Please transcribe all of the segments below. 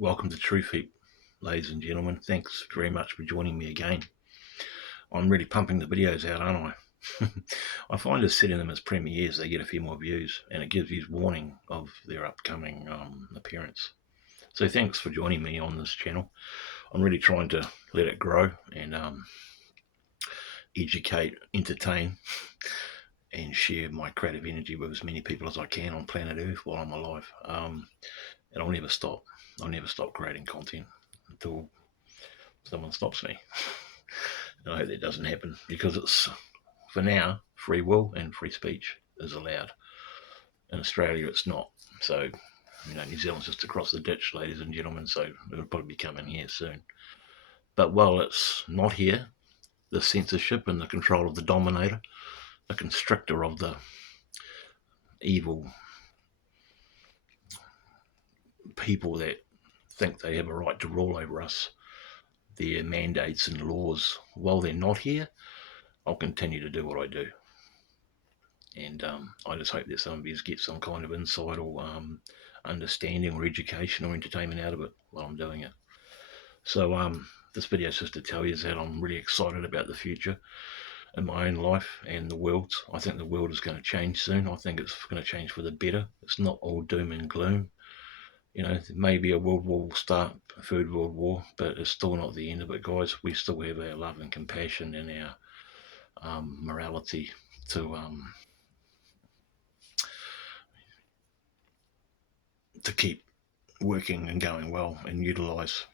Welcome to Truth Heap, ladies and gentlemen. Thanks very much for joining me again. I'm really pumping the videos out, aren't I? I find that setting them as premieres, they get a few more views, and it gives you warning of their upcoming appearance. So thanks for joining me on this channel. I'm really trying to let it grow and educate, entertain, and share my creative energy with as many people as I can on planet Earth while I'm alive. And I'll never stop. I'll never stop creating content until someone stops me. And I hope that doesn't happen, because it's, for now, free will and free speech is allowed. In Australia, it's not. So, New Zealand's just across the ditch, ladies and gentlemen, so it'll probably be coming here soon. But while it's not here, the censorship and the control of the dominator, the constrictor of the evil people that think they have a right to rule over us, their mandates and laws, while they're not here, I'll continue to do what I do. And I just hope that some of you get some kind of insight or understanding or education or entertainment out of it while I'm doing it. So this video is just to tell you that I'm really excited about the future in my own life and the world's. I think the world is going to change soon. I think it's going to change for the better. It's not all doom and gloom. Maybe a world war will start, a third world war, but it's still not the end of it, guys. We still have our love and compassion and our morality to keep working and going well and utilise.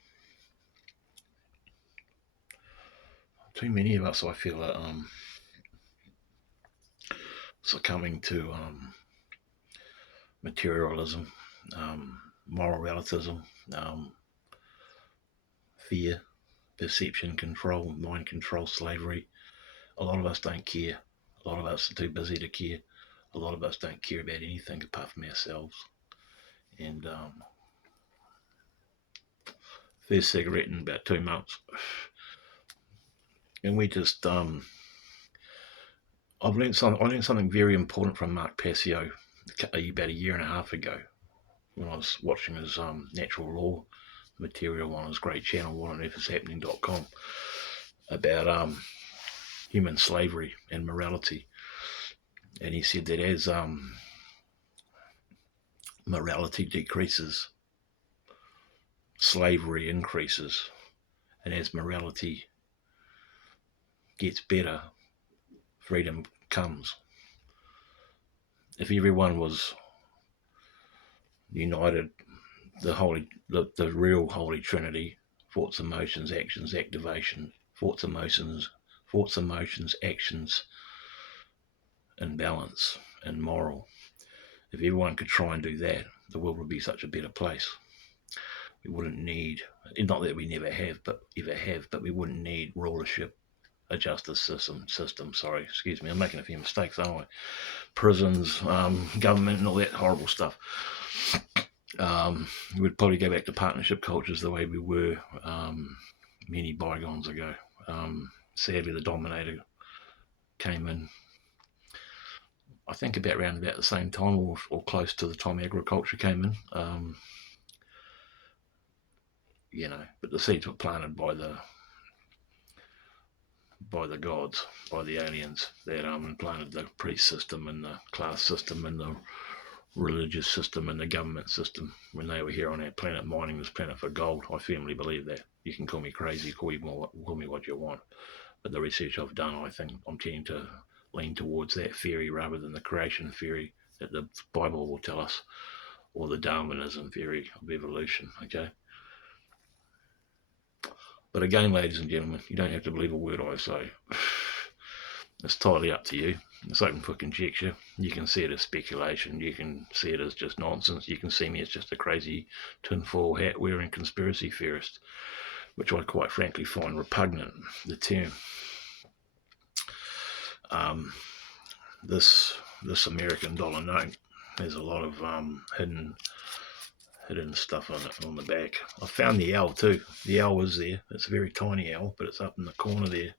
Too many of us, I feel, are succumbing to materialism, moral relativism, fear, perception, control, mind control, slavery. A lot of us don't care. A lot of us are too busy to care. A lot of us don't care about anything apart from ourselves. And first cigarette in about 2 months. And we just, I learned something very important from Mark Passio about a year and a half ago when I was watching his natural law material on his great channel, whatonearthishappening.com, about human slavery and morality. And he said that as morality decreases, slavery increases, and as morality gets better, freedom comes. If everyone was united, the real Holy Trinity, thoughts, emotions, actions, activation, thoughts, emotions, actions, and balance and moral. If everyone could try and do that, the world would be such a better place. We wouldn't need, not that we never have, but we wouldn't need rulership, a justice system, excuse me, I'm making a few mistakes, aren't I? Prisons, government and all that horrible stuff. We'd probably go back to partnership cultures the way we were many bygones ago. Sadly, the dominator came in, I think, around about the same time or close to the time agriculture came in. But the seeds were planted by the gods, by the aliens that implanted the priest system and the class system and the religious system and the government system when they were here on our planet, mining this planet for gold. I firmly believe that. You can call me crazy, call me what you want, but the research I've done, I think I'm tending to lean towards that theory rather than the creation theory that the Bible will tell us, or the Darwinism theory of evolution. Okay. But again, ladies and gentlemen, you don't have to believe a word I say. It's totally up to you. It's open for conjecture. You can see it as speculation. You can see it as just nonsense. You can see me as just a crazy tinfoil hat wearing conspiracy theorist, which I quite frankly find repugnant, the term. This American dollar note has a lot of hidden stuff on it on the back. I found the L too. The L was there. It's a very tiny L, but it's up in the corner there.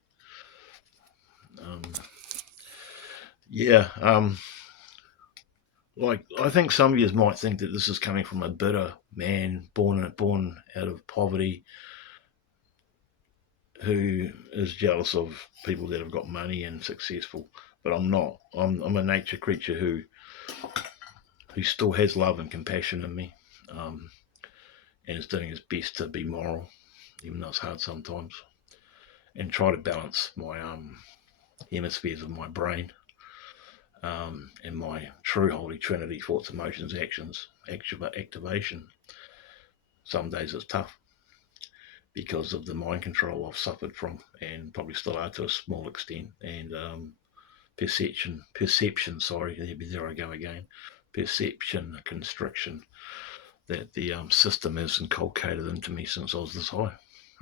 Like, I think some of you might think that this is coming from a bitter man born out of poverty who is jealous of people that have got money and successful. But I'm not. I'm a nature creature who still has love and compassion in me, um, and is doing his best to be moral, even though it's hard sometimes, and try to balance my hemispheres of my brain, and my true holy trinity: thoughts, emotions, actions, activation. Some days it's tough because of the mind control I've suffered from, and probably still are to a small extent, and perception. Sorry, there I go again. Perception constriction that the system has inculcated into me since I was this high.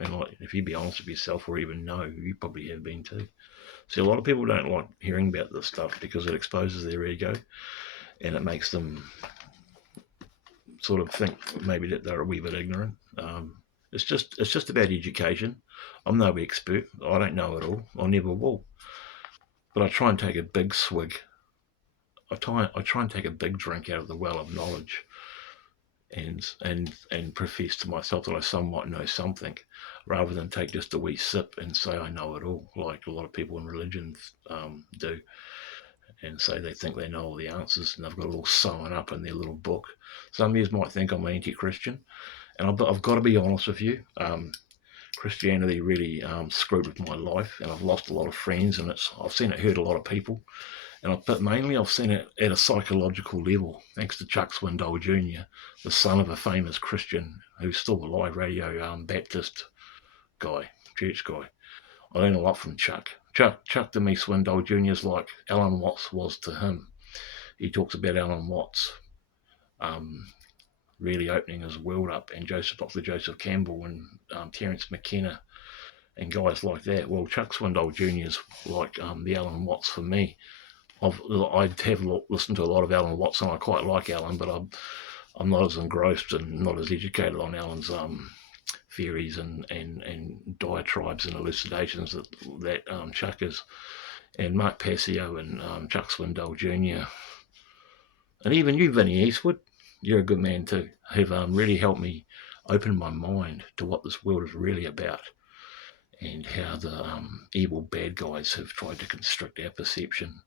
And like, if you be honest with yourself, or even know, you probably have been too. See, a lot of people don't like hearing about this stuff because it exposes their ego, and it makes them sort of think maybe that they're a wee bit ignorant. It's just about education. I'm no expert. I don't know it all. I never will. But I try and take a big swig. I try and take a big drink out of the well of knowledge, and profess to myself that I somewhat know something, rather than take just a wee sip and say I know it all, like a lot of people in religions do, and say they think they know all the answers and they've got it all sewn up in their little book. Some of you might think I'm anti-Christian, and I've got to be honest with you. Christianity really screwed with my life, and I've lost a lot of friends, and I've seen it hurt a lot of people, but mainly I've seen it at a psychological level, thanks to Chuck Swindoll Jr., the son of a famous Christian who's still alive, radio Baptist guy, church guy. I learned a lot from Chuck. Chuck to me, Swindoll Jr. is like Alan Watts was to him. He talks about Alan Watts really opening his world up, and Dr. Joseph Campbell and Terence McKenna and guys like that. Well, Chuck Swindoll Jr. is like the Alan Watts for me. I have listened to a lot of Alan Watts, and I quite like Alan, but I'm not as engrossed and not as educated on Alan's theories and diatribes and elucidations that Chuck is. And Mark Passio and Chuck Swindoll Jr. and even you, Vinny Eastwood, you're a good man too, have really helped me open my mind to what this world is really about, and how the evil bad guys have tried to constrict our perception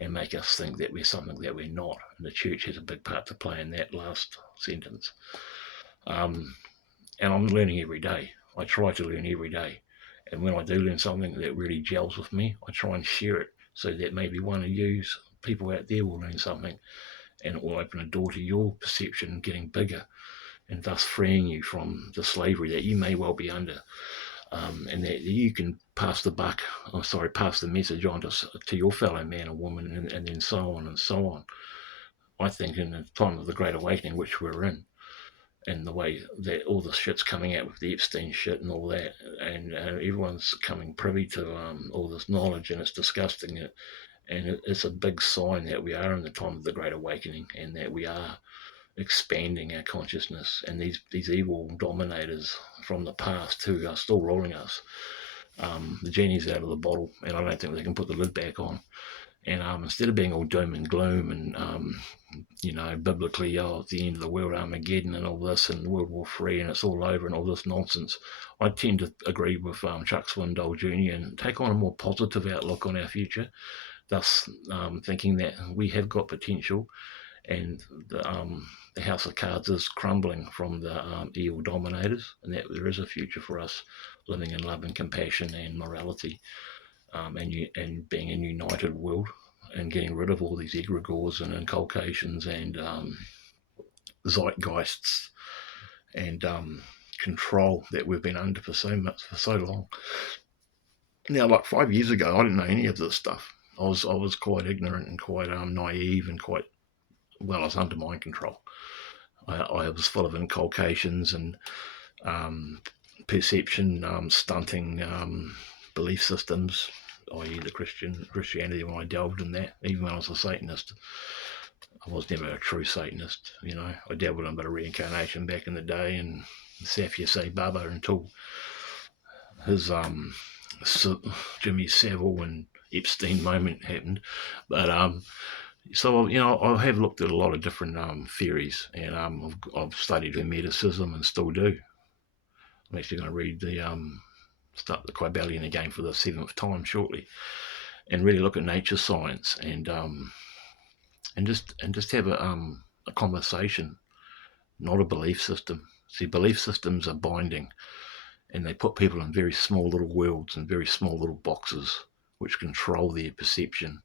and make us think that we're something that we're not. And the church has a big part to play in that last sentence. And I'm learning every day. I try to learn every day. And when I do learn something that really gels with me, I try and share it so that maybe one of you people out there will learn something, and it will open a door to your perception getting bigger, and thus freeing you from the slavery that you may well be under. And that you can pass the message on to your fellow man or woman, and then so on and so on. I think in the time of the Great Awakening, which we're in, and the way that all the shit's coming out with the Epstein shit and all that, and everyone's coming privy to all this knowledge, and it's disgusting. And it's a big sign that we are in the time of the Great Awakening, and that we are expanding our consciousness, and these evil dominators from the past who are still ruling us. The genie's out of the bottle, and I don't think they can put the lid back on. And instead of being all doom and gloom and biblically, it's the end of the world, Armageddon, and all this, and World War III, and it's all over, and all this nonsense, I tend to agree with Chuck Swindoll Jr. and take on a more positive outlook on our future, thus thinking that we have got potential, and the house of cards is crumbling from the evil dominators, and that there is a future for us living in love and compassion and morality, and being a united world, and getting rid of all these egregores and inculcations and zeitgeists and control that we've been under for so long. Now, like 5 years ago, I didn't know any of this stuff. I was quite ignorant and quite naive, and quite, well, I was under mind control. I was full of inculcations and perception stunting belief systems, i.e. the Christianity, when I delved in that. Even when I was a Satanist, I was never a true Satanist. I dabbled in a bit of reincarnation back in the day, and Sapphire Baba, until his Jimmy Savile and Epstein moment happened. But So, I have looked at a lot of different theories, and I've studied Hermeticism and still do. I'm actually going to read start the Kybalion again for the 7th time shortly, and really look at nature science, and just have a conversation, not a belief system. See, belief systems are binding, and they put people in very small little worlds and very small little boxes, which control their perception,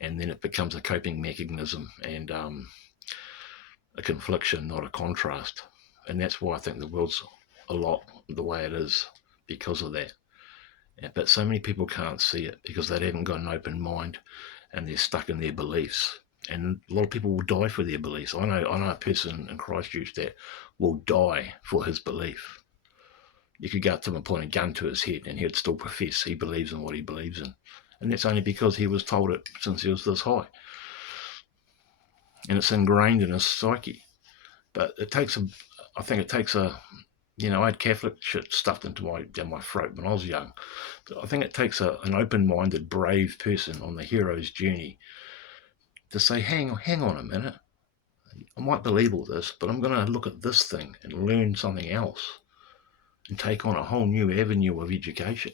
and then it becomes a coping mechanism and a confliction, not a contrast. And that's why I think the world's a lot the way it is, because of that. But so many people can't see it because they haven't got an open mind, and they're stuck in their beliefs. And a lot of people will die for their beliefs. I know a person in Christchurch that will die for his belief. You could go up to him and point a gun to his head, and he'd still profess he believes in what he believes in. And that's only because he was told it since he was this high. And it's ingrained in his psyche. But I think it takes I had Catholic shit stuffed down my throat when I was young. But I think it takes an open-minded, brave person on the hero's journey to say, hang on a minute. I might believe all this, but I'm going to look at this thing and learn something else and take on a whole new avenue of education.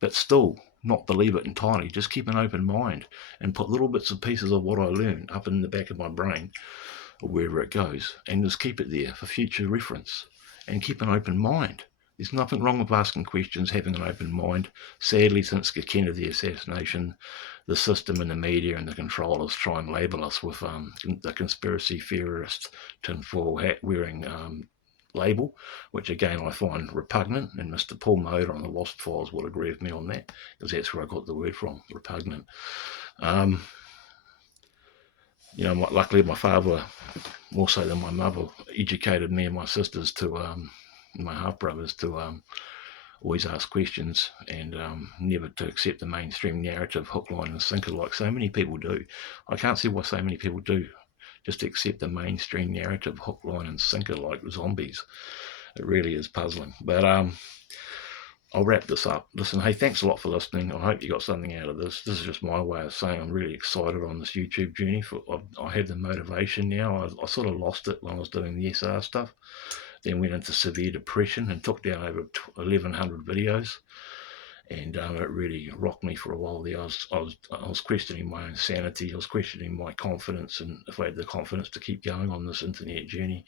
But still not believe it entirely. Just keep an open mind and put little bits and pieces of what I learned up in the back of my brain or wherever it goes, and just keep it there for future reference, and keep an open mind. There's nothing wrong with asking questions, having an open mind. Sadly, since the Kennedy assassination, the system and the media and the controllers try and label us with the conspiracy theorist tinfoil hat wearing label, which again I find repugnant, and Mr. Paul Moder on the Lost Files will agree with me on that, because that's where I got the word from, repugnant. Luckily my father, more so than my mother, educated me and my sisters my half brothers to always ask questions, and never to accept the mainstream narrative hook, line and sinker like so many people do. I can't see why so many people do. Just accept the mainstream narrative hook, line and sinker like zombies. It really is puzzling. But I'll wrap this up. Listen, hey, thanks a lot for listening. I hope you got something out of this. This is just my way of saying I'm really excited on this YouTube journey. I have the motivation now. I sort of lost it when I was doing the SR stuff. Then went into severe depression and took down over 1,100 videos. And it really rocked me for a while there. I was questioning my own sanity. I was questioning my confidence, and if I had the confidence to keep going on this internet journey.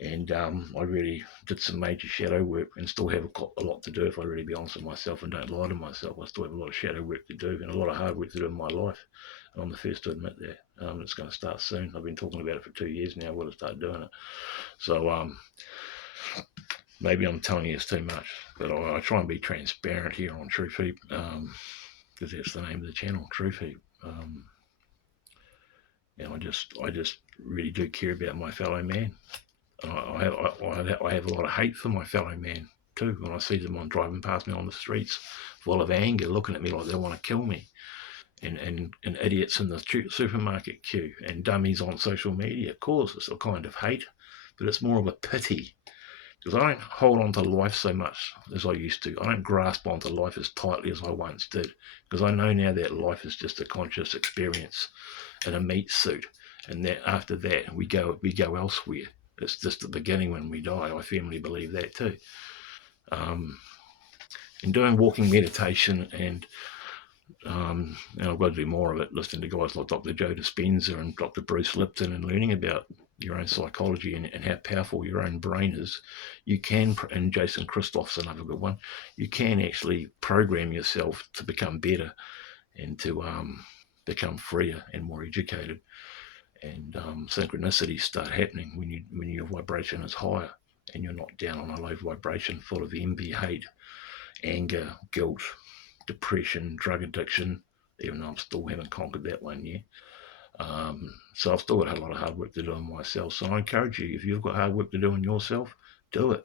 And I really did some major shadow work, and still have a lot to do, if I really be honest with myself and don't lie to myself. I still have a lot of shadow work to do and a lot of hard work to do in my life. And I'm the first to admit that. It's going to start soon. I've been talking about it for 2 years now. I've got to start doing it. So maybe I'm telling you it's too much, but I try and be transparent here on Truth Heap, because that's the name of the channel, Truth Heap. I just really do care about my fellow man. I have a lot of hate for my fellow man too when I see them driving past me on the streets, full of anger, looking at me like they want to kill me, and idiots in the supermarket queue, and dummies on social media. Of course, it's a kind of hate, but it's more of a pity, because I don't hold on to life so much as I used to. I don't grasp onto life as tightly as I once did, because I know now that life is just a conscious experience in a meat suit, and that after that we go elsewhere. It's just the beginning when we die. I firmly believe that too. In doing walking meditation, and I've got to do more of it, listening to guys like Dr. Joe Dispenza and Dr. Bruce Lipton, and learning about your own psychology and how powerful your own brain is. You can, and Jason Christoph's another good one, you can actually program yourself to become better and to become freer and more educated. And synchronicities start happening when your vibration is higher, and you're not down on a low vibration full of envy, hate, anger, guilt, depression, drug addiction, even though I still haven't conquered that one yet. So I've still got a lot of hard work to do on myself. So I encourage you, if you've got hard work to do on yourself, do it.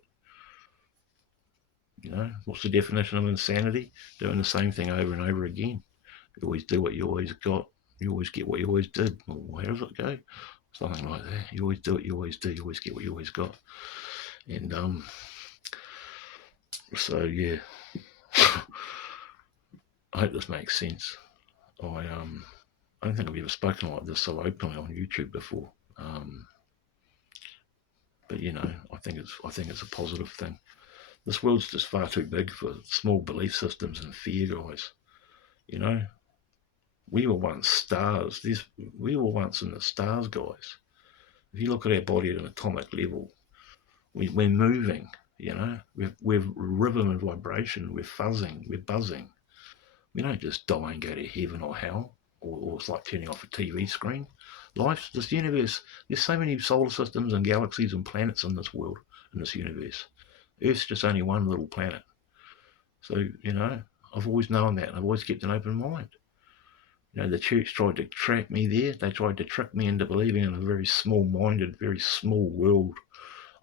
What's the definition of insanity? Doing the same thing over and over again. You always do what you always got. You always get what you always did. Well, how does it go? Something like that. You always do what you always do. You always get what you always got. And so yeah, I hope this makes sense. I don't think I've ever spoken like this so openly on YouTube before. But you know, I think it's a positive thing. This world's just far too big for small belief systems and fear, guys. You know, we were once stars. We were once in the stars, guys. If you look at our body at an atomic level, we're moving. You know, we're rhythm and vibration. We're fuzzing. We're buzzing. We don't just die and go to heaven or hell, or it's like turning off a TV screen. Life, this universe, there's so many solar systems and galaxies and planets in this world, in this universe. Earth's just only one little planet. So, you know, I've always known that, and I've always kept an open mind. You know, the church tried to trap me there. They tried to trick me into believing in a very small-minded, very small world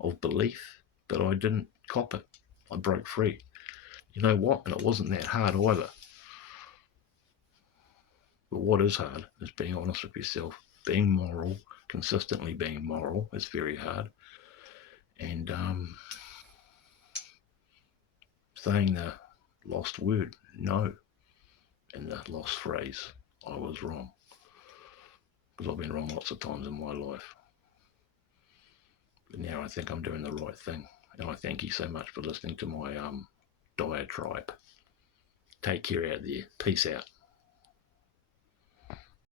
of belief, but I didn't cop it. I broke free. You know what? And it wasn't that hard either. But what is hard is being honest with yourself, being moral, consistently being moral is very hard. And saying the lost word, no, in the lost phrase, I was wrong. Because I've been wrong lots of times in my life. But now I think I'm doing the right thing. And I thank you so much for listening to my diatribe. Take care out there. Peace out.